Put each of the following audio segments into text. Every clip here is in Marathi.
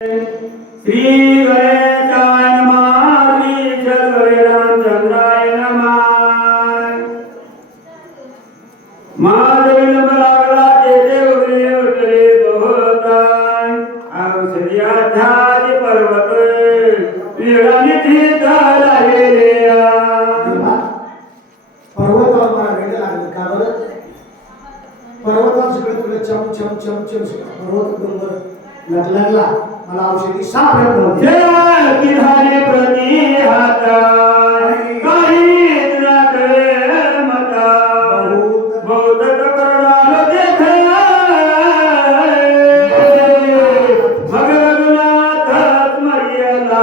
श्री गणेशाय नमः। श्री सद्गुरु रामचंद्राय नमः। महादेव लागला तेथे उगले उठले बहुताय औषध्याधारी पर्वत वेळाने तीर्थ लागले पर्वतावर मला वेळ लागलं का बरं? पर्वतावर सगळं तुला चम चम चम चम पर्वत डोंगर लागला मला औषधी सापडत नव्हती. किनारे प्रति हात काही तुला मता बहुत करणारो देख मग रघुनाथ मर्यादा.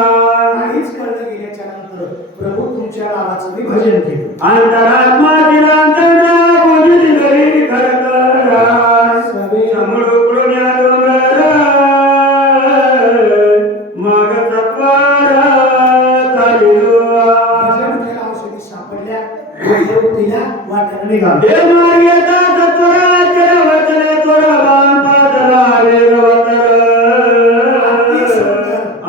काहीच कळलं गेल्याच्या नंतर प्रभू तुमच्या नावाचं मी भजन केलं. अंतरात्मा दिलांतना बोधी घरी खरकरा सवे समोर उकडून डोंगर मग तत्वार काढिलोआ. भजन केलं, औषधी सापडल्या, तिला वाटेला निघालो. हे मार्गेता तत्वराच्या वचने तोरा बाण पादला वेगवतर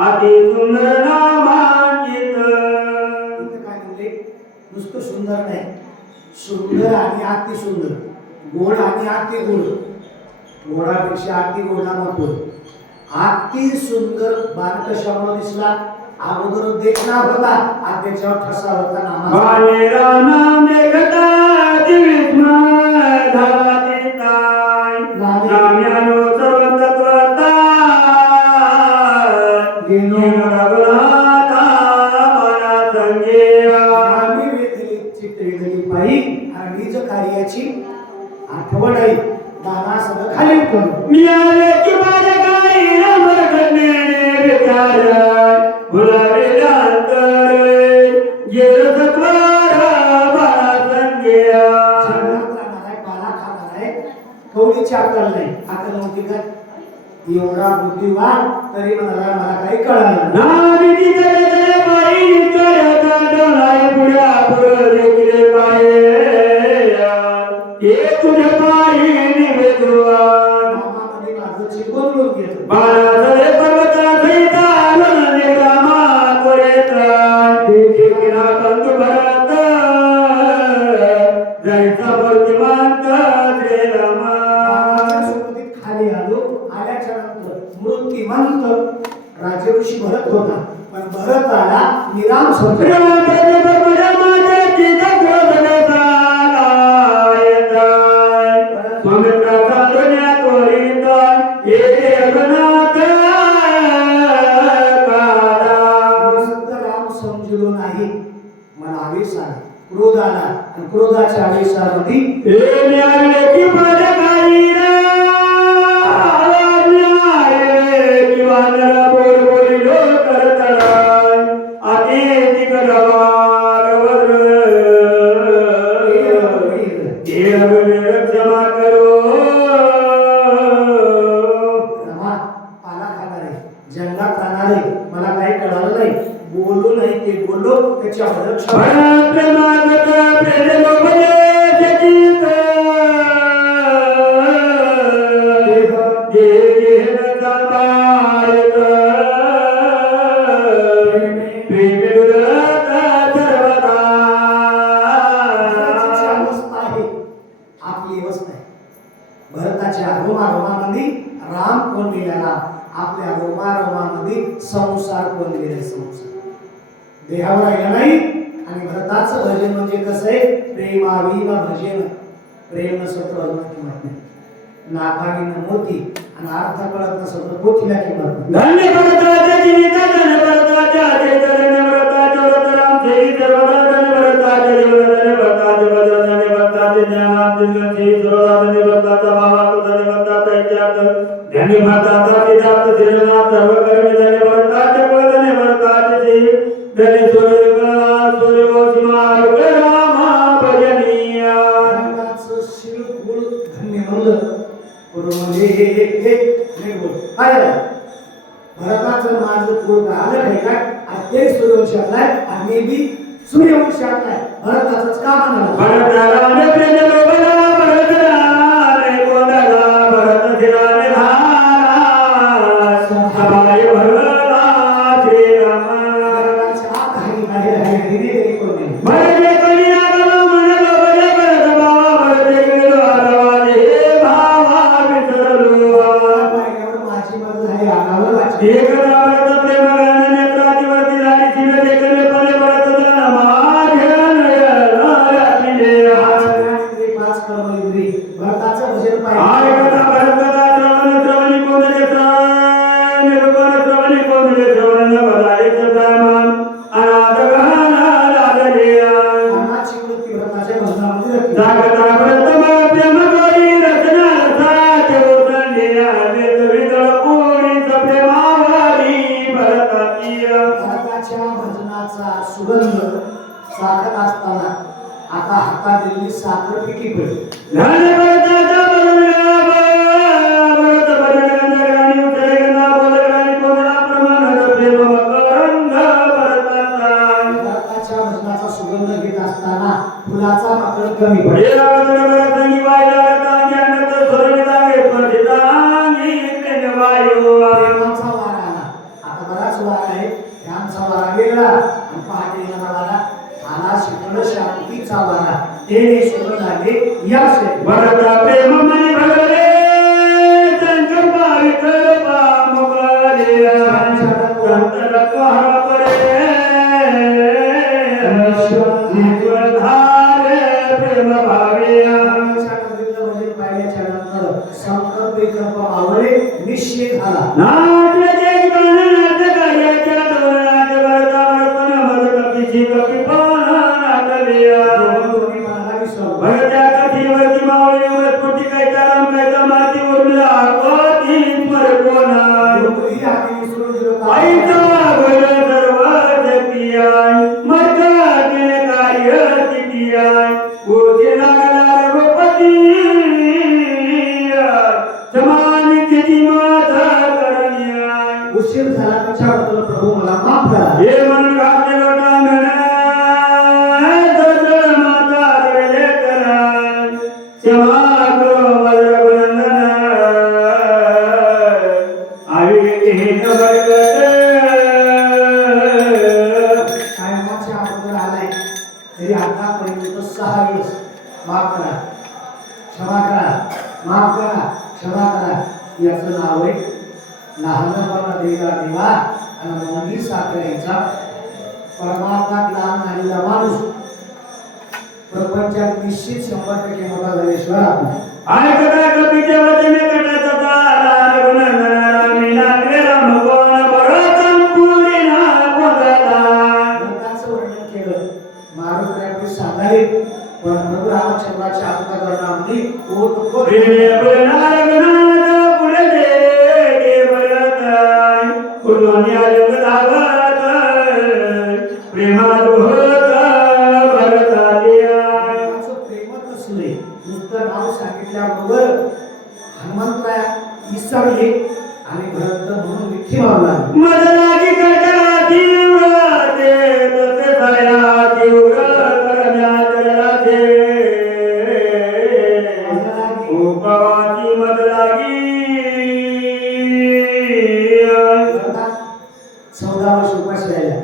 अति सुंदर नामांकित. इथं काय म्हणले? नुसतं सुंदर नाही, सुंदर आणि अति सुंदर, गोड आणि अति गोड. गोडापेक्षा अति गोडला नको. अति सुंदर बाण कशामुळे दिसला? अगोदर देखना होता आणि त्याच्यावर ठसा होता नामाचा. वाणीरा नाम देखता दिविस्मय धाती ताय नाम्यानो सर्वतत्वता गिनो रघुनाथा मना संगेया. आम्ही वेदली चित्रेदली पायी आणि निज कार्याची आठवण आहे. बाणा सगळं खाली उतरलो. मिळाले की माझ्या काही रमर करण्याने विचार भुलावेला अंतर गेलं तत्वार बाळा संगेया. जंगलात राहणार आहे, पाला खाणार आहे, कवडीची अक्कल नाही. अक्कल नव्हती का? एवढा बुद्धिवान तरी म्हणाला मला काही कळालं नाही. नामी तिथे बाई निकळता डोलाय पुढ्या पुढं देखील काय हे तुझ्या पायी निवेदुआ. नामामध्ये माझं चित बदलून गेलं. बाळाचे पर्वता सहिता लनने रामा त्वरेता देखे किना कंदु भरत जैसा बुद्धिमंत श्री रामा. बाणाच्या सोबतीत खाली आलो. आल्याच्या नंतर मूर्तिमंत राजऋषी भरत होता, पण भरत आला निराम संपला. राम समजलो नाही. मला आवेश आला, क्रोध आला आणि क्रोधाच्या आवेशामध्ये जमा करो रमा पाला खाणार आहे, जंगलात राहणार आहे, मला काही कळालं नाही. बोललो नाही ते बोललो त्याच्यावर आपली अवस्था आहे. भरताच्या रोमारोमामध्ये राम कोण गेला? आपल्या रोमारोमामध्ये संसार कोण गेला? संसार देहावर राहिला नाही. आणि भरताचं भजन म्हणजे कसं आहे? प्रेमाविन भजन. प्रेम नसतं अजून किंमत नाही. नाकाविन मोती आणि अर्थ कळत नसतं तर पोथीला किंमत नाही. धन्य भरताच्या जीविता धन्य भरताच्या आदेश धन्य भरताच्या व्रतराम श्री सर्वदा धन्य भरताच्या जीवन धन्य भरताचे वज्र धन्य भरताचे ज्ञानाचे श्री सर्वदा धन्य भरताचा भावात धन्य भरताचा इत्याद धन्य भरताचा पिताच श्रीनाथ सर्व कर्म धन्य भरताचे फळ धन्य भरताचे श्री धन्य सूर्यवंशीमा रामा भजनीया. धन्याचं शिव गुण धन्य म्हणलं पुरमले हे बोल. काय झालं? भरताचं माझं पोट आलं नाही काय? आज ते सूर्यवंशी आलाय आणि मी सूर्यवंशी आलाय. भरताचंच का म्हणाला? भरताला प्रेम लोभला भरतला रे कोंडला भरत शिराने धारा सभाय भरला श्रीराम भरताच्या आत हरी हरी हरी हरी हरी कोणी भरते कणी आगम म्हणलो बरे भरत बाबा भरते गेलो आरवाजे हे भावा विसरलो पाहिल्यावर माझी मदत झाली आगावर वाचली एक भरत प्रेम गाणे नेत्रादिवती झाली तिने देखले पले भरत जन माझ्या नयनातील पाच कर्म इंद्री भरताचं भजन पाहिजे आर्गता भरतदा श्रवण श्रवणी कोंदले श्रवण निरूपण श्रवणी कोंदले श्रवण न बदाले सदामान अनाथ गहना लागले अन्नाची वृत्ती भरताच्या भजनामध्ये रखली जागता भरतम प्रेम गोरी रचना रसाचे ओसंडल्या वेद विदळ पोळी प्रेमावारी भरताची भरताच्या भजनाचा सुगंध चाखत असताना आता हातातील साखर फिकी पडली धन भरताचा भरत भजन गंधर्वाणी उतरे गंधा बोलगाणी कोणा प्रमाण प्रेम मकरंद भरताचा भरताच्या भजनाचा सुगंध घेत असताना फुलाचा माकड कमी पडला हे रावण भरतंगी वायला तांग्यानत सोरविदागे स्पर्शितांगी प्रेम वायू प्रेमाचा वारा आला आता बराच वारा आहे ध्यानचा वारा गेला आणि पहाटे येणारा वारा आला शीतळ शांतीचा वारा तेने सुगंध लागले या से भरता प्रेम मनी भगले संकल्प विठ्ठल मुगले संतर त्वहर परे धारे प्रेम भावे पाहिल्याच्या नंतर संकल्प विकल्प आवळे निश्चित झाला नाट्य गान नाटकाच्या डोळ्यात भरता भरपण मद कपीची कपी पाना नाटलिया दोन्ही मनाला विसरलो भरत्या कथीवरती मावळी वरपुटी कैता राम कैता माती उरला कोती स्मर कोणा दोन्ही हाती विसरून गेलो आईचा भर सर्व जपियाय मर्का केले कार्य तिथियाय कोटी लागला रघुपती समान किती माता करण्याय उशीर झाला त्याच्याबद्दल प्रभू मला माफ करा हे मन घातले लोटा दर्शन माता रडले करा क्षमा करो वज्रवंदन आविहीन वर्गत कायमाच्या अगोदर आलाय तरी आतापर्यंत 6 वेळेस माफ करा क्षमा करा माफ करा क्षमा करा याचं नाव आहे लहानपणा देगा देवा आणि मोठी साखरेचा परमात्मा लहान झालेला माणूस प्रपंचात निश्चित 100% मोठा झाल्याशिवाय आपण ऐकता कपीचे वचन कटाचा तारा रघुनंदन रामी नागरे राम कोण भरतम पुरी ना पगला भरताचं वर्णन केलं मारुतीने सांगाले पण प्रभू रामचंद्राच्या अंतःकरणामध्ये ओतप्रोत प्रेमे प्रेरणा रघुनाथ पुढे दे भरत कुटुंबी आले धावत प्रेमात होत भरतालिया भरताचं प्रेमच असले नुसतं नाव सांगितल्याबरोबर हनुमंतराय इसरले आणि भरत म्हणून विठी मारला मदलागी कटळाची उरते तसे सयाची उर करण्यात राहते उपवाची मदलागी 14 वर्ष उपास राहिला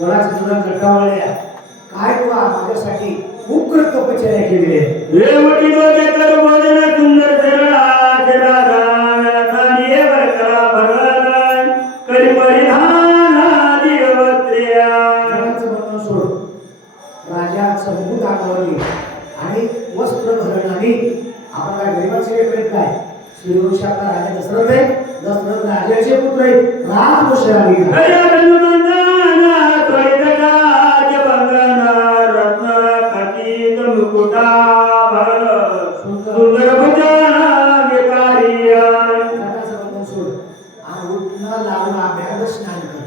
वराचं तुला जटावळ्या काय तू माझ्यासाठी उग्र तपश्चर्या केली आहे देवटी डोके कर भोजन सुंदर सरळा राधानी बरकरा भगवान करी परिधान दिवत्र्या जगाचं बंधन सोड राजाचं मुकुट अंगावर घे आणि वस्त्र घालणारी आपण काय गरीबाचे लेकरं काय सूर्यवंशी आपला राजा दशरथ आहे दशरथ राजाचे पुत्र आहे राजवंशाला हया धनुमंदना त्वरितकाज बंधना रत्न खचित मुकुटा भरल सुंदर भुजन विकारिया जगाचं बंधन सोड आणि उठणं लावून अभ्यास स्नान कर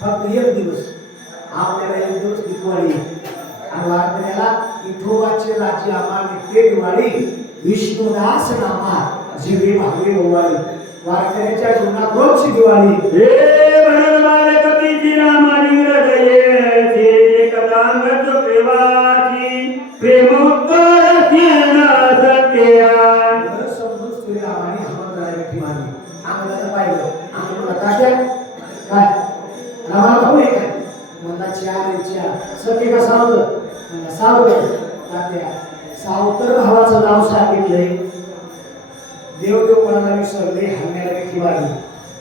फक्त एक दिवस आपल्याला एक दिवस दिवाळी आणि वारकऱ्याला विठोबाचे राज्य आम्हाला ते दिवाळी विष्णुदास नामा जीवे भावे ओवाळी वारकऱ्याच्या जीवनात रोजची दिवाळी हे भरत बालक पिती रामानी हृदये ते कथांगत प्रेमाची प्रेमोत्तर सेन सत्या समजून श्रीरामाने हनुमंतराया विठी मारली आम्हाला पाहिलं आम्हाला ताट्या काय रामाला भाऊ आहे काय मला चार सत्य का सावतर मला सावतर तात्या सावतर भावाचं नाव सांगितलंय देव देव कोणाला विसरले हरण्याला किती वाढली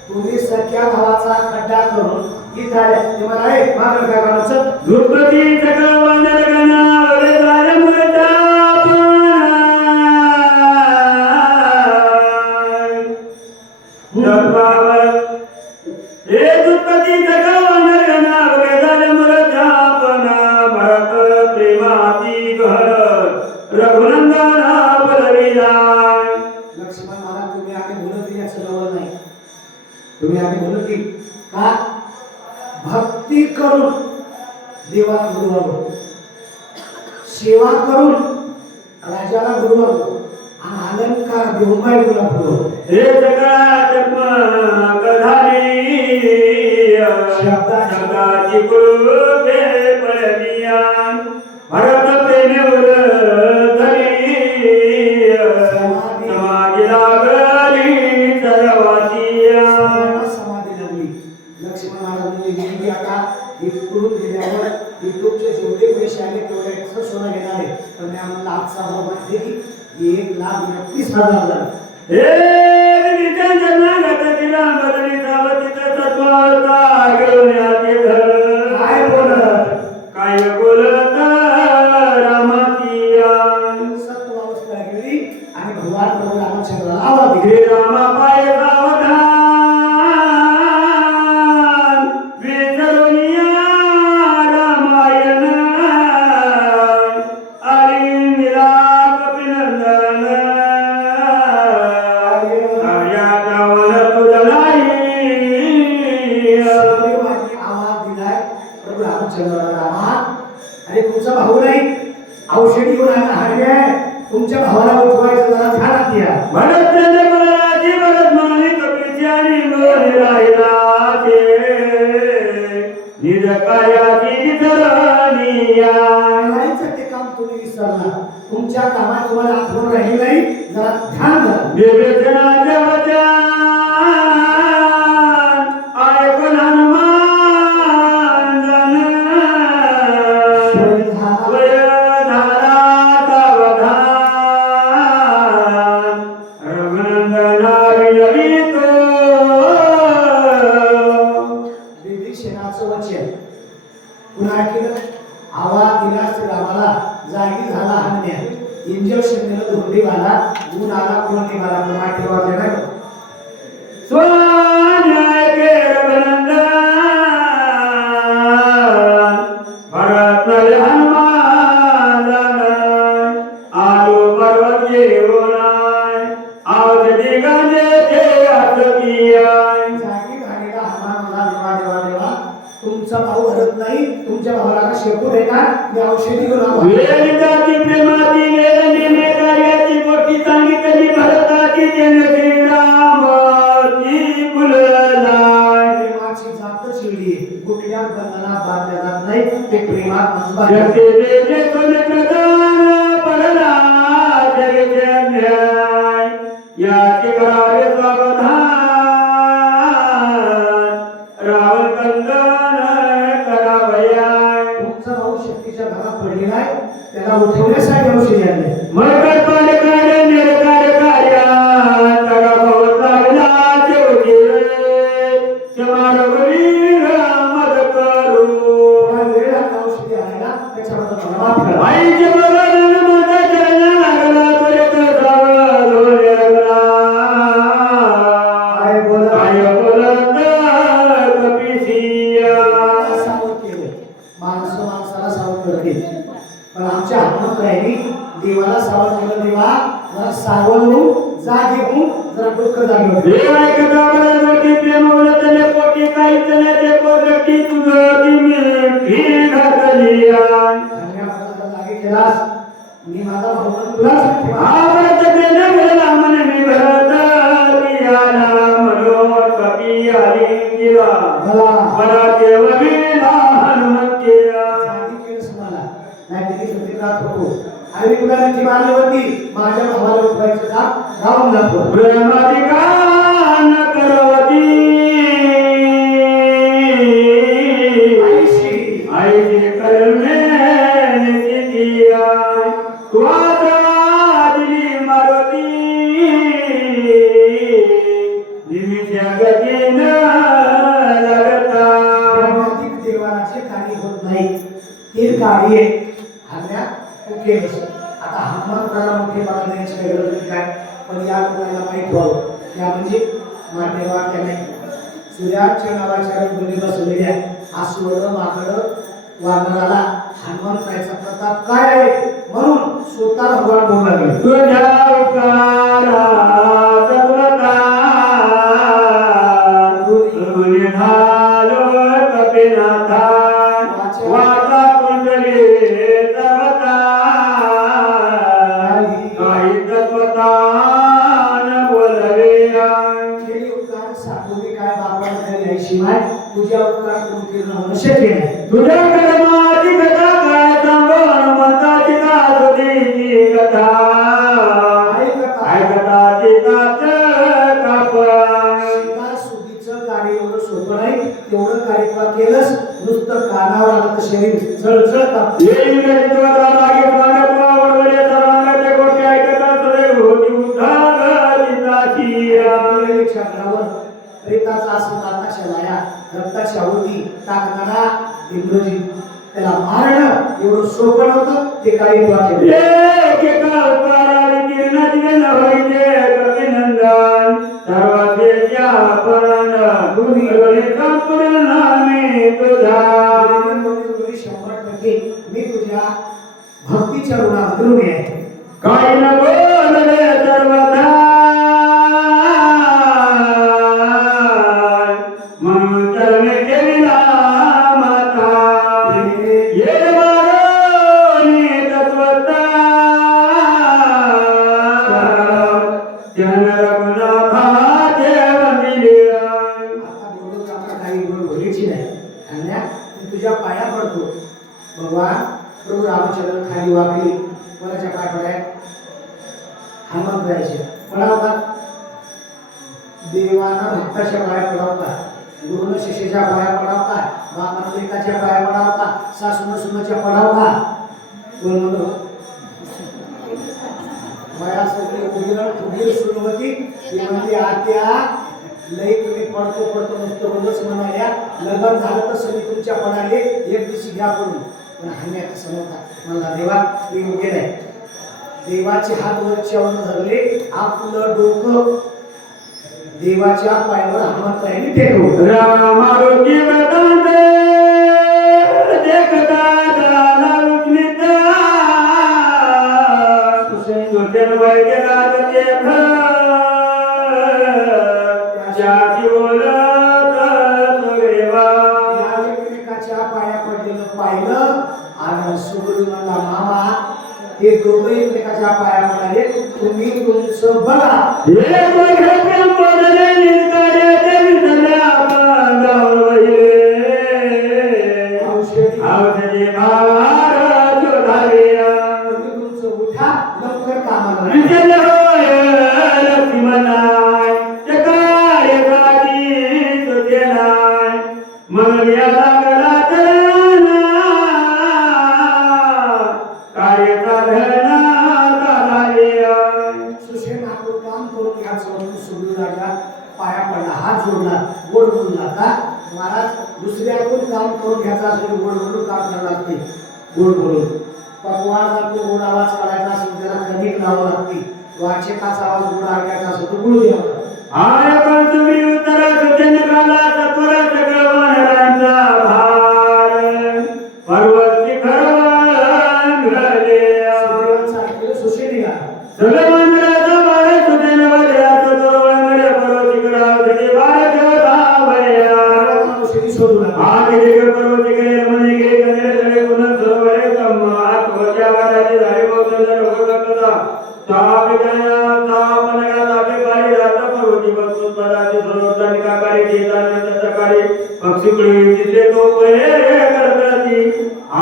तुम्ही सख्या भावाचा खड्डा करून ही झाल्या ते मला एक मागं काय म्हणायचं द्रुपदी चक्रवानर गणा वरदार हे द्रुपदी चक्रवानर गणा वरदार भरत प्रेमाती गहर रघुनंदना बलवीराय लक्ष्मण मला तुम्ही आम्ही बोलत याचं जवळ नाही तुम्ही आम्ही बोलत का भक्ती करून देवाला गुरु व्हावं सेवा करून राजाला गुरु व्हावं आणि अलंकार देऊन बायकोला गुरु व्हावं हे जगात गधारी शब्दाची गुरुपे पळनिया भरत प्रेमेवर धरी समाधी लागली सर्वातिया समाधी लागली लक्ष्मण महाराजांनी विनंती आता इकडून गेल्यावर इकडूनचे जेवढे पैसे आले तेवढे एक्स्ट्रा सोनं घेणार आहे पण मी आम्हाला आजचा भाव माहिती की 1,31,000 झाले हे विजय जनागत तिला मदनी सावतीत सत्वावता घेऊन याते धर काय बोलत रामातिया सत्वावस्था गेली आणि भगवान प्रभू रामचंद्राला आवाज दिले हे रामा पाय सावधान विसरुनिया रामायण आली मिला कपिनंदन आया गावाला तुझलाई आवाज दिलाय प्रभू रामचंद्राला रामा अरे तुमचा भाऊ नाही औषधी घेऊन हाडले तुमच्या भावाला उठवायचं जरा ध्यानात घ्या भरत बळाची भरत माने कपीची आणि मोर राहिला ते निज कायाची विसरनिया करायचं ते काम तुम्ही विसरला तुमच्या कामात तुम्हाला आठवण राहिली नाही जरा ध्यान द्या विवेचनाचे वचन ऐकून हनुमान जन वयधारा सावधान रघुनंदना विनवितो विभीषणाचं वचन पुन्हा केलं आवाज दिला श्रीरामाला जागी झाला हन्या इंजेक्शन दिलं धोंडीवाला गुण आला कोणीवाला पुन्हा ठेवायचं नाही स्वान्याय के रघुनंदन भरत हनुमान आलू पर्वत येऊनाय औषधी गांजे ते असकियाय जागी झालेला हनुमान मला देवा देवा देवा तुमचा भाऊ हरत नाही तुमच्या भावाला शेपूट आहे का मी औषधी घेऊन आलो वेदाची प्रेमाची वेदनेने कार्याची गोष्टी सांगितली भरताची जन श्रीरामाची फुललाय प्रेमाची जात चिडली कुठल्या बंधनात बांधल्या जात नाही ते प्रेमात जगते वेदे तुझ प्रधान पडला जगते न्याय याचे करावे सावधान रावण कंदन करावयाय तुमचा भाऊ शक्तीच्या घरात पडलेला आहे त्याला उठवण्यासाठी औषधी आणले मरकट पालकारे निरकार कार्या तगा भवत लागला जेवते क्षमा रघुवीर मद करू वेळ लागला औषधी आणायला त्याच्याबद्दल मला माफ करा आईचे बघन मद चरण लागला तुझ्यात सावध निरगला काय बोला काय बोलत कपिसिया सावध केलं माणसं माणसाला सावध करते पण आमच्या हातात राहिली देवाला सावध केलं देवा जरा सावध होऊन जागे होऊन जरा डोकं जागे होते देव ऐकता बरं मोठी प्रेम उलटले पोटी काहीच नाही ते पोटी तुझं ती मिठी घातलिया धन्यवाद जागे केलास मी माझा भाऊ म्हणून तुला सांगते आवडत प्रेम भरला मन मी भरत पियाला मनोर कपी आली गेला मला देव विना हनुमंतिया जागे केलंस मला नाही तरी सुद्धा होतो आणि तुला ती मारली होती माझ्या भावाला उठवायचं का राहून जातो प्रेमाधिकार न करवती भारी आहे हरण्या तू केलंस. आता हनुमंताला मोठेपणा देण्याची काही गरज नाही काय, पण या लोकांना माहीत व्हावं त्या म्हणजे माटेवा त्या नाही सूर्याच्या नावाच्या रंगोली बसवलेल्या अस्वल माकड वानराला हनुमंताचा प्रताप काय आहे म्हणून स्वतः भगवान बोलू लागले. तुझ्या उपकारात झालो कपिनाथा वाचा कुंडली तवता काही तत्वतान बोलविया. केली उपकार साधूने काय बापाने घरी आई शिवाय तुझ्या उपकार करून पूर्ण होणं शक्य नाही. तुझ्या कर्माची कथा काय सांगो हनुमंताची दासोदीची कथा ऐकताची दास कापण. सीता सुधीचं कार्य एवढं सोपं नाही, तेवढं कार्य तुला केलंस नुसतं कानावर आलं तर शरीर जळजळ कापतं. येईल गणितवादा लागे स्वागतवा वडवडे सर्वांगाचे गोष्टी ऐकता सदैव होती उद्धार जिताची. आपल्या चक्रावर प्रेताचा असं ताताच्या लाया रक्ताची आहुती टाकणारा इंद्रजित त्याला मारणं एवढं सोपं नव्हतं, ते कार्य तुला केलं. एकेका उपकाराने किरणाची नवईचे कपिनंदन सर्वादेच्या पण गणितापुर नामे तुझा. 100% मी तुझ्या भक्तीच्या ऋणामध्ये ऋणी आहे. काही न बोलले सर्वदा म्हणून चरणे केला माता ये मारोनी तत्वता जन रघुनाथाचे वंदिले. आता बोलू का आपण काही बोलायची नाही. अन्या मी तुझ्या पाया पडतो भगवान. प्रभू रामचंद्र खाली वाकली कोणाच्या पाय पडाय हनुमंतरायाच्या पडावतात. देवाना भक्ताच्या पाया पडावतात, गुरुनं शिष्याच्या पाया पडावतात, बापानं लेकाच्या पाया पडावतात, सासूनं सुनाच्या पडावतात. कोण म्हणतो वयासाठी उगीर सुरुवाती ती म्हणजे आत्या लई तुम्ही पडतो पडतो नुसतं रोजच म्हणाल्या लग्न झालं तर सगळी तुमच्या पडाले एक दिवशी घ्या पडून. पण हन्या कसं नव्हता मला देवा मी गेलाय. देवाचे हात वरच्यावर धरले, आपलं डोकं देवाच्या पायावर हनुमंताने टेकवलं. रामारुची वृत्तांते देखता झाला रुक्मिता सुसेन वैद्यनाथचे त्याची बोलत सुग्रीवा. एकमेकाच्या पाया पडलेलं पाहिलं आणि सुग्रीव म्हणला मामा हे दोघे एकमेकाच्या पाया पडाले, तुम्ही तुमचं बघा. हे बघे प्रेम बदले निष्कार्य ते विसरल्या बांधावर वहिले औषधी भार शोधाविया. तुम्ही तुमचं उठा लवकर कामाला विजय होय लक्ष्मणाय ते कार्यकारी सुजेनाय म्हणून या लागला धना कार्यचा धना चालाविया. सुशेन आपण काम करून घ्यायचं म्हणून सुग्रीव राजा पाया पडला, हात जोडला, गोड बोलला का महाराज दुसऱ्याकडून काम करून घ्यायचं असेल गोड बोलून काम करावं लागते. गोड बोलून पकवाचा तो गोड आवाज काढायचा असेल त्याला कणिक लावावं लागते. वाचकाचा आवाज गोड ऐकायचा असेल तो गुळ द्यावा. आय कंसुरी उत्तरा सुजन काला सत्वर चक्रवणारांचा भार पर्वत शिखरवर घडले. सुग्रीवाचं ऐकलं सुशेन निघाला. सगळे मंदिराचा भार सुजन वज्राचा दोरवंगडे पर्वत शिखरावरती भार शोधावया. औषधी शोधू लागला. आगे जग पर्वत शिखरे रमणे गे गणेश सगळे गुण सरोवरे कम आत्महत्या वाराची झाडे बहुजन लोककथा तापिकया तापनगा तापे पारी रात पर्वती बसून पराची सरोवरचा निकाकारी चेतान तत्कारी पक्षी कुळी तिथे तो पहे करतती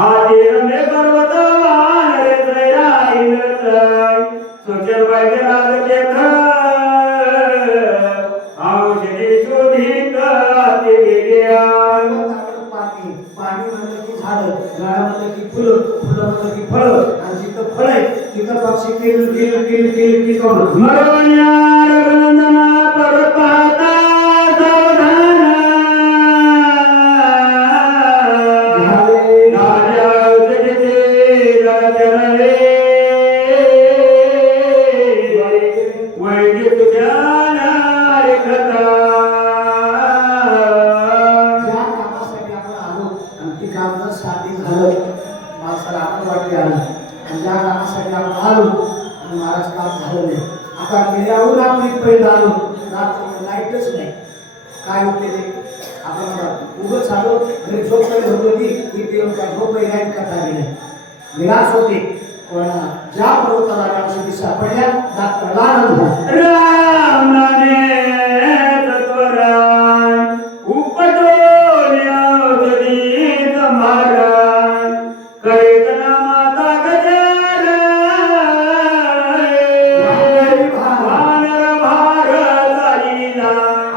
आजे रमे पर्वत वानरे जया इंद्रतय सोचर पाहिजे राजचे औषधी शोधित अति विद्या. पाणी पाणी म्हणलं की झाड, झाड म्हणलं की फुलं, फुलं म्हणलं की फळं, आणि जिथं फळ आहे तिथं पक्षी किल किल किल किल किल करून स्मरोण्या रघुनंदना पर्वत पाहता सावधान झाले. राजा औषधीचे उगच आलो घरी झोप कधी होत होती इथे येऊन काय झोप नाही कथा नाही निराश होते पण ज्या पर्वताला आल्या औषधी सापडल्या डॉक्टरला आनंद झाला. राम नामे सत्वराम उपटोली औषधी समाराम करीत नामाचा गजर वानर भार चालिला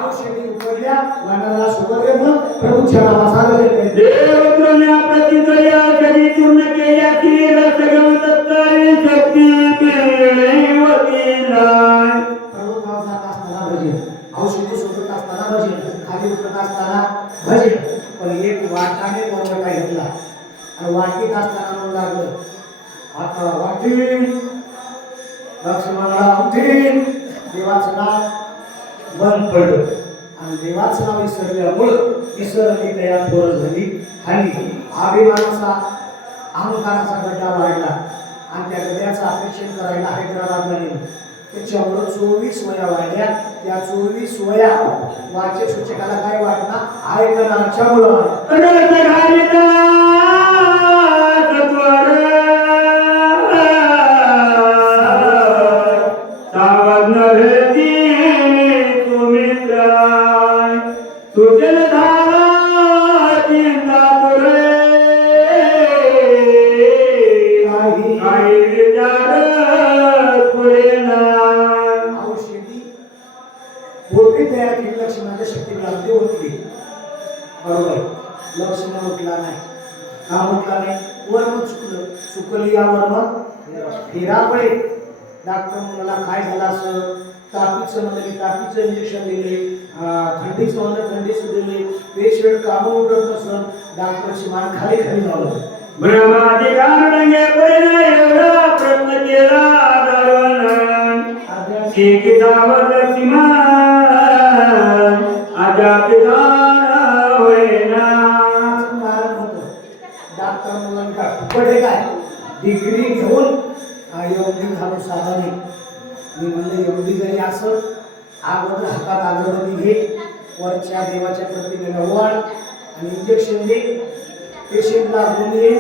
औषधी उकडल्या वानराला सुगर घेतलं प्रभूच्या नावाचा गजर केला. देवत्रम्या प्रतिजया कधी पूर्ण केल्या ती रसगम तत्तरी शक्ती वतीला पर्वतावर जात असताना भजन औषधी सोबत असताना भजन खाली उतरत असताना भजन पण एक वाटाने पर्वता घेतला आणि वाटीत असताना म्हणू लागलं आता वाटी लक्ष्मणला उठीन देवाचं नाव बंद पडलं आणि देवाचं नाव विसरल्यामुळं विसरली तयार थोर झाली आणि अभिमानाचा अहंकाराचा गड्डा वाढला आणि त्या गड्ड्याचं ऑपरेशन करायला हैदराबादला नेलं. त्याच्यामुळं 24 वया वाढल्या. त्या 24 वया वाचक सूचकाला काय वाटणार ऐकणाऱ्याच्या मुलं मोठी तयार केली लक्ष्मणाच्या शक्तीला अगदी होती बरोबर. लक्ष्मण उठला नाही का उठला नाही वर्म चुकलं चुकली या वर्म हिरा पडे. डॉक्टर मला काय झालं असं तापीचं म्हणलं तापीचं इंजेक्शन दिले थंडीचं म्हणलं थंडीचं दिले पेशंट कामं उठत नसून डॉक्टरची मान खाली खाली लावलं. ब्रह्माधिकार रंगे परिणय एवढा प्रयत्न केला दारुण शिकितावर लक्ष्मण अजापितान होईना. कारण होतं डॉक्टर मुलांना पडे काय डिग्री घेऊन एवढी झालो साधा नाही. मी म्हणलं एवढी जरी असं अगोदर हातात अगरबत्ती घे वरच्या देवाच्या प्रतिमेला वळ आणि इंजेक्शन दे पेशंटला घेऊन ये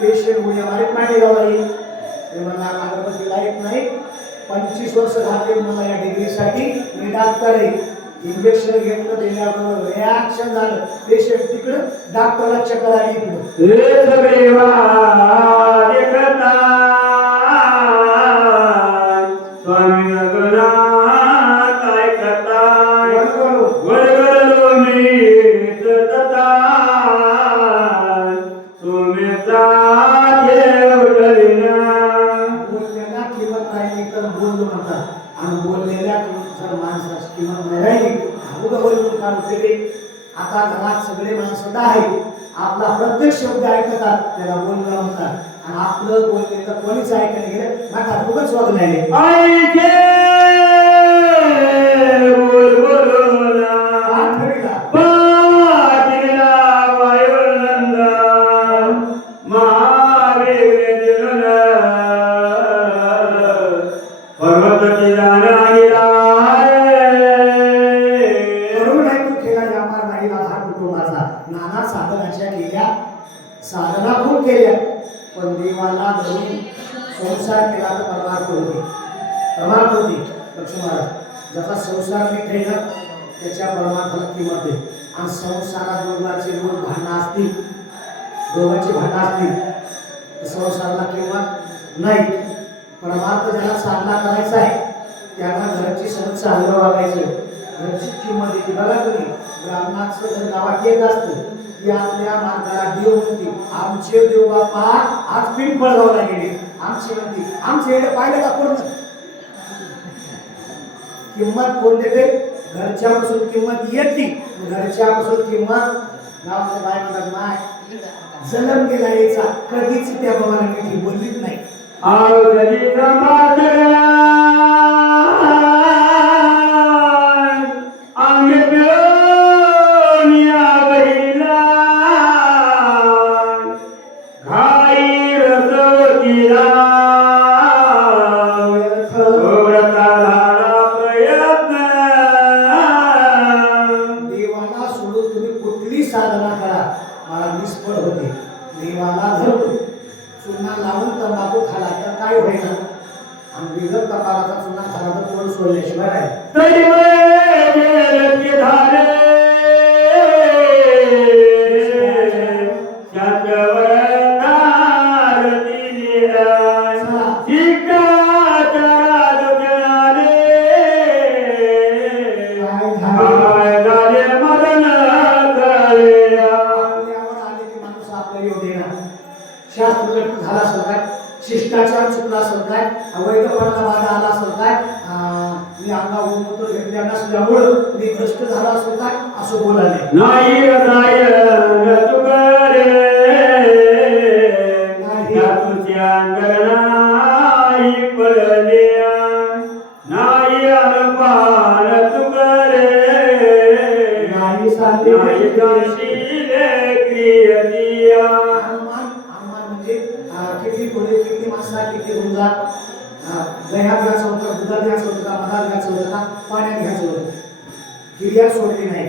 पेशंट उड्या मारीत मांडेगावला येईल. ते मला अगरबत्तीला येत नाही 25 वर्ष झाले मला या डिग्रीसाठी मी डॉक्टर आहे. इंजेक्शन घेतलं त्याच्याबरोबर रिॲक्शन झालं पेशंट तिकडं डॉक्टरला चक्कर आली इकडं. हे सगळे देखता स्वामी नगरा काय करता वरगरलो मी तता तुम्ही बोललेल्या किंमत राहिली तर बोललो म्हणतात आणि बोललेल्या जर माणसाची किंमत नाही राहिली उगा बोलून काम केले. आता घरात सगळे माणसं आहेत आपला प्रत्येक शब्द ऐकतात त्याला बोलणं म्हणतात आणि आपलं बोललेलं कोणीच ऐकायला गेलं म्हणतात उगाच वागून राहिले. बोल बोल आठवणीला पाटीला वायुनंद महावीर पर्वताची जाणा नाना साधनाच्या केल्या साधना खूप केल्या पण देवाला धरून संसार केला तर परमार्थ होती. लक्ष्मण जसा संसार मिटले ना त्याच्या परमार्थाला किंमत आहे. आणि संसारात दोघांचे रोज भांडणं असतील दोघांची भांडणं असतील तर संसाराला किंमत नाही. परमार्थ ज्याला साधना करायचा आहे त्यांना घरची सगळं चांगलं वागायचं घरची किंमत येते. बघा तुम्ही ब्राह्मणाचं जर गावात येत असतं की आपल्या मार्गाला देव म्हणते आमचे देव बापा आज पिंपळगावला गेले आमची म्हणते आमचे हे पाहिलं का पूर्ण किंमत कोण देते घरच्यापासून किंमत येते घरच्यापासून किंमत गावाच्या बाय म्हणतात माय जन्म गेला यायचा कधीच त्या बाबाला मी बोललीच नाही. साधना करा मला निष्फळ होते देवाला धरतो चुना लावून तंबाखू खाला तर काय होईल आणि बिगर कपाळाचा चुना खाला तर कोण सोडल्याशिवाय आहे तरी वेळेचे धारे शात्रवर तारती निराय शिकाच्या राजगणाले काय झाले मदन कळे आपल्यावर आले की माणूस आपलं योग देणार शास्त्र झाला असेल काय शिष्टाचार चुकला असेल काय अवैधपणाला बाधा आला असेल काय मी अंगा उमतो घेतल्या नसल्यामुळं मी भ्रष्ट झाला असेल काय असं बोलाले नाही राय तुकरे तुझ्या अंगणाई पडले नाही अनुपान तुकरे नाही सांगते नाही काशीले क्रियतिया हनुमान म्हणजे किती पुढे किती मासा किती रुंजा दह्यात घ्यायचं होतं दुधात घ्यायचं होतं का मधात घ्यायचं होतं का पाण्यात घ्यायचं होतं क्रिया सोडली नाही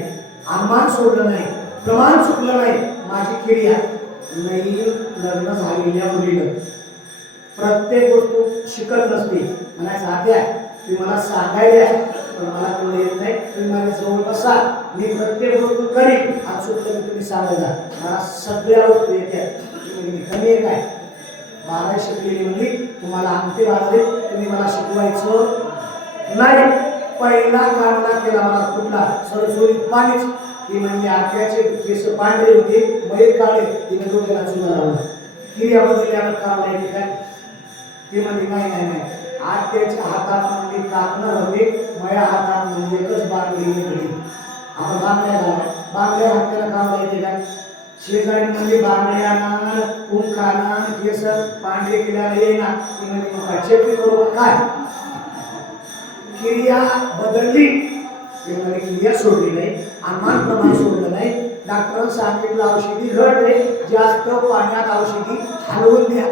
अनुमान सोडलं नाही प्रमाण चुकलं नाही माझी क्रिया नाही लग्न झालेल्या मुलीनं प्रत्येक गोष्ट शिकत नसते म्हणायचं आद्या ती मला सांगायला पण मला तेवढं येत नाही तुम्ही माझ्या जवळ बसा मी प्रत्येक गोष्ट करीन आज चुकलं की तुम्ही सांगायला मला सगळ्या गोष्टी येतात मी कमी आहे काय 12 शिकलेली म्हणजे तुम्हाला अंगठे बाजले तुम्ही मला शिकवायचं नाही पहिला कामना केला मला कुठला सरसोलीत पाणीच ती म्हणजे आत्याचे केस पांढरे होते मयूर काळे तिने डोक्याला चुना लावला क्रिया बदलल्यानं काम नाही काय ते म्हणजे नाही नाही नाही आत्याच्या हातात म्हणजे कापणं होते मया हातात म्हणजे एकच बांगडी घडी आपण बांगड्या झाला बांगड्या हाताला काम लायचे काय शेजारी म्हणजे बांगड्याना कुंकाना केस पांढरे केल्याला येईना ती म्हणजे मग चेपी करू काय क्रिया बदलली म्हणजे क्रिया सोडली नाही अनुमान प्रमाण सोडलं नाही डॉक्टरांनी सांगितलं औषधी घट आहे जास्त पाण्यात औषधी हलवून द्या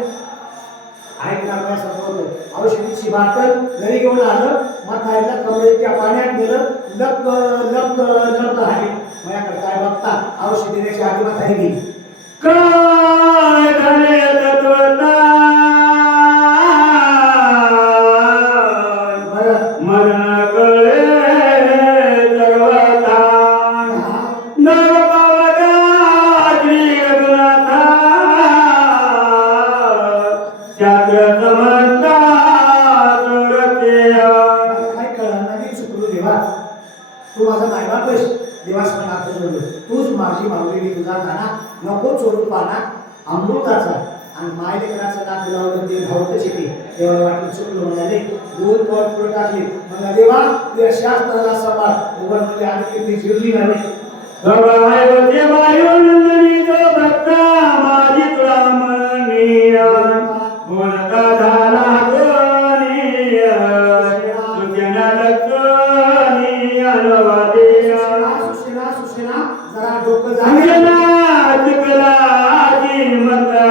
ऐकण्यासारखं होतं औषधीची बाटल घरी घेऊन आलं म्हातारीला कमरेच्या पाण्यात गेलं लप लप लप आहे माझ्याकडे काय बघता औषधी द्यायची आधी म्हातारी गेली काय झाले तत्वता मन कळे सर्वता नवपावगा श्री रघुनाथा शास्त्र समजता सुरतेया काय कळलं नाही चुकलो देवा तू माझा मायबाप आहेस देवा सांगा तूच माझी माऊली तुझा गाणा नको चोरून पाना अमृताचा आणि माय लेकराचं नाक लावलं ते धावतच येते तेव्हा वाटलं चुकलो म्हणाले दोन पॉट पुढे टाकले म्हणला देवा तुझ्या शास्त्राला सांभाळ उघड म्हणजे आणखी ती जिरली नाही गवायोचे वायुनंदनी जो भक्ता माझी तुला म्हणीया बोलता झाला दोनिया तुझ्या लक्षणी अनुवादिया सुशिला सुशिला जरा डोकं अंजना तुकलाची मता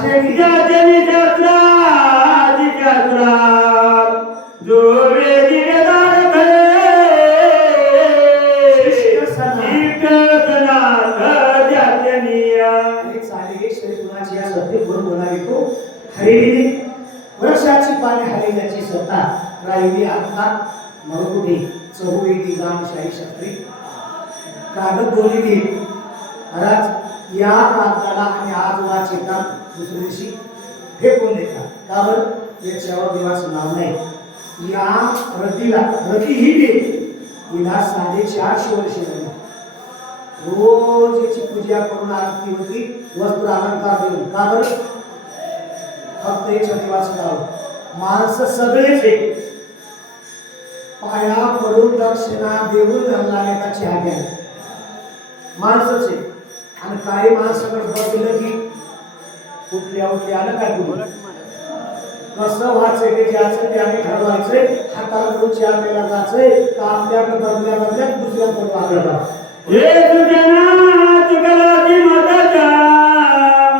ज्याचे शास्त्राची शास्त्रा जो वेदी वेदार्थ शिकतनाथ जातनिया एक साधी श्री गुणाची या सत्य गुण बोलावी तो हरिणी वर्षाची पाने हरिण्याची सत्ता राहिली आता मरुकुटी चहुवेदी जामशाही शास्त्री कागद बोलली महाराज या कागदाला आणि आज वाचेतात दुसऱ्या दिवशी फेकून देतात का बरं याच्यावर देवाचं नाव नाही या रतीला रती ही दे हिला 450 वर्ष झाली रोज याची पूजा करून आरती होती वस्त्र अलंकार देऊन का बरं फक्त याच्या देवाचं नाव माणसं सगळेच आहे पाया पडून दक्षिणा देऊन धरला त्याची आज्ञा माणसंच आहे आणि काही माणसाकडे बघितलं की कुठल्या उठल्या आलं काय कुठं कसं व्हायचंय ते ज्याचं त्याने ठरवायचंय हाताला करून चहा प्यायला जायचंय का आपल्याकडे बदल्या बदल्यात दुसऱ्याकडे वागला हे तुझ्या तुकलाची मताच्या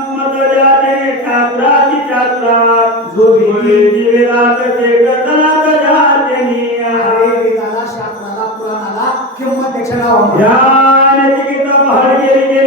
मतजाती शास्त्राची शास्त्रा जो वेदी वेदात शिकतनाथ जातनिया वेदाला शास्त्राला पुराणाला किंमत त्याच्या नावामध्ये ज्ञान चिकित्सा भाड गेली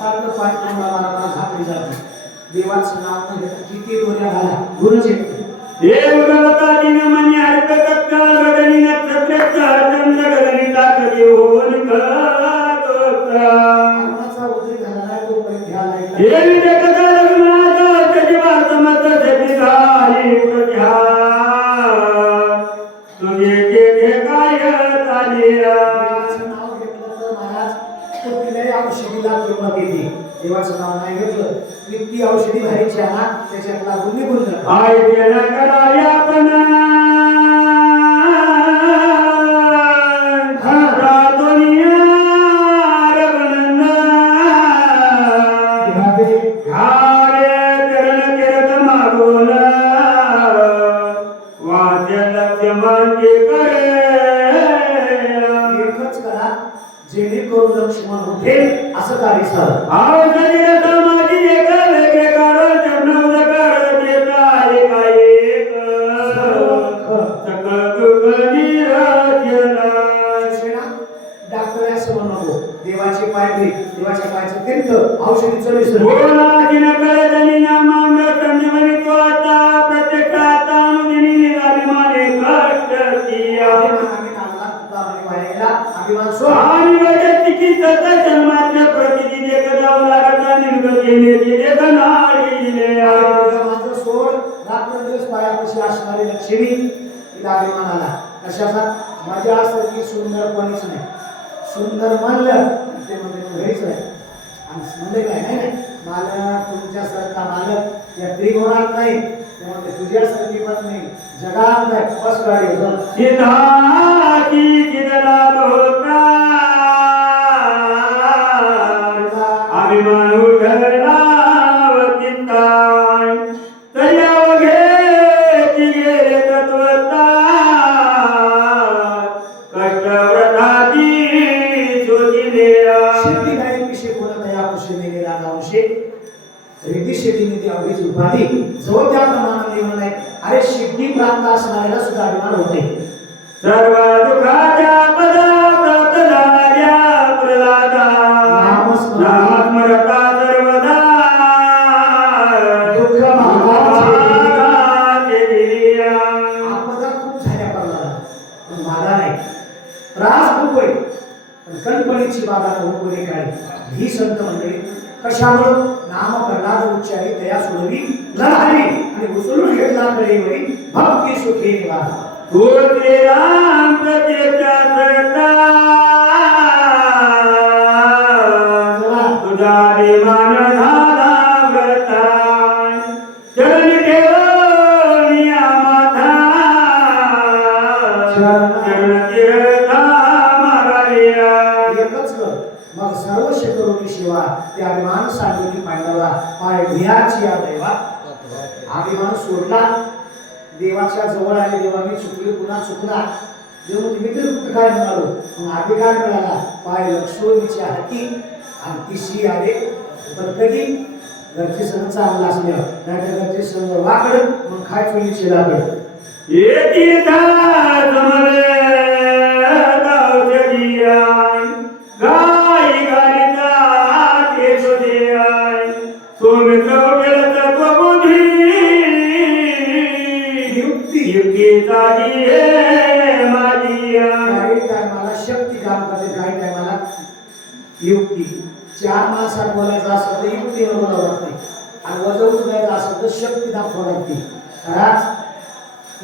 हातातलं पाय तोंडाला झाकली जाते. देवाचं नाव न घेता किती दोऱ्या घाला गुरुच येते. देव गवता दिनमनी अर्थ तत्काल गगनी नक्षत्रेच्छ चंद्र गगनी दाखली होवन कळतोता. कोणाचा उद्रेक झाला नाही तो पण घ्यायला. देवी जगता रघुनाथ जगवा समस्त जगी झाली प्रजा. तुझे जे काय चालिया. देवाचं नाव घेतलं तर महाराज कुठल्याही औषधीला किंमत येते. देवाचं नाव नाही घेतलं किती औषधी घ्यायची ना त्याच्यात लागून निघून जात. आय देण करावी आपण दुनिया रघुनंदन. घावे चरण किरत मागून वाद्य लक्ष्य मागे करे. एकच करा जेणेकरून लक्ष्मण होते असं कार्य साधं. आव शरीर समाधी एक वेगळे कारण चरण जगर देता एक सकळ दुःख निराजला. डॉक्टर असं म्हणू देवाचे पाय घे देवाच्या पायाचं तीर्थ औषधीचं विसर. बोलाची नकळ जनी नामामृत संजीवनी तो आता प्रत्यक्षात अनुदिनी निराभिमाने कष्ट किया. अभिमान सोड. आणि वैयक्तिकी सतत जन्माच्या प्रतिदिन एक जाऊ लागता निर्गतीने दिले धनाडीले. माझं सोड रात्रंदिवस पायापाशी असणारी लक्ष्मी तिला अभिमान आला. कशाचा? माझ्यासारखी सुंदर कोणीच नाही. सुंदर म्हणलं ते म्हणजे घरीच आहे आणि म्हणजे काय नाही मालक तुमच्यासारखा मालक या त्रिगुणात नाही त्यामुळे तुझ्यासारखी पण नाही जगात नाही. बस गाडी सिद्धाची चिदला होता अभिमान उठला वतिताय. तया घेती गेले तत्वता कष्टव्रताची शोधिलेला. शेती नाही पिशे कोण तया पुशे मेले राजावशे रिद्धी शेतीने ती अवघीच उपाधी जो त्या प्रमाणाने नाही. अरे सिद्धी प्राप्त असणाऱ्याला सुद्धा अभिमान होते. सर्व दुःखाच्या पदा प्राप्त झाल्या प्रल्हादा नामस्मरता सर्वदा दुःख महागाचे दिल्या. आपदा खूप झाल्या प्रल्हादाला पण बाधा नाही. त्रास खूप आहे पण कणकणीची बाधा होणे काढी. ही संत मंडळी कशामुळं नाम प्रल्हाद उच्चारी तया सोडवी लढाली आणि उचलून घेतला कडेवरी भक्ती सुखी निवाला. तू श्रीराम प्रत्येच्या सरता तुझा विमान झाला व्रता. चरण ठेवून माथा चरण तीर्था माराविया. एकच कर मग सर्व शेकरोनी शिवा ते अभिमान सांगून पांडवला पाय भियाची या दैवा. अभिमान सोडला देवाच्या जवळ आले. देवा मी चुकली पुन्हा चुकणार देव तुम्ही तर काय म्हणालो मग अधिकार मिळाला पाय लक्ष्मणीच्या हाती आणि तिशी आले. पण कधी घरचे सण चांगला असल्यावर नाही तर घरचे सण वाकड मग खाय चुलीची लागड. येती समवे दावजरियाय गाई गालिता ते सुदियाय. सुमित्र उठेल तत्वबुद्धी युक्ती झाली हे माझी. काही टायमाला शक्ती काम करते काही टायमाला युक्ती. चार माणसात बोलायचं असं तर युक्तीनं बोलावं लागते आणि वजन उचलायचं असं तर शक्ती दाखवावं लागते. खराच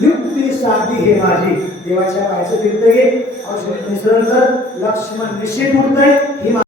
युक्ती साधी हे माझी. देवाच्या पायाचं तीर्थ घे औषध मिश्रण कर लक्ष्मण निश्चित उठतंय ही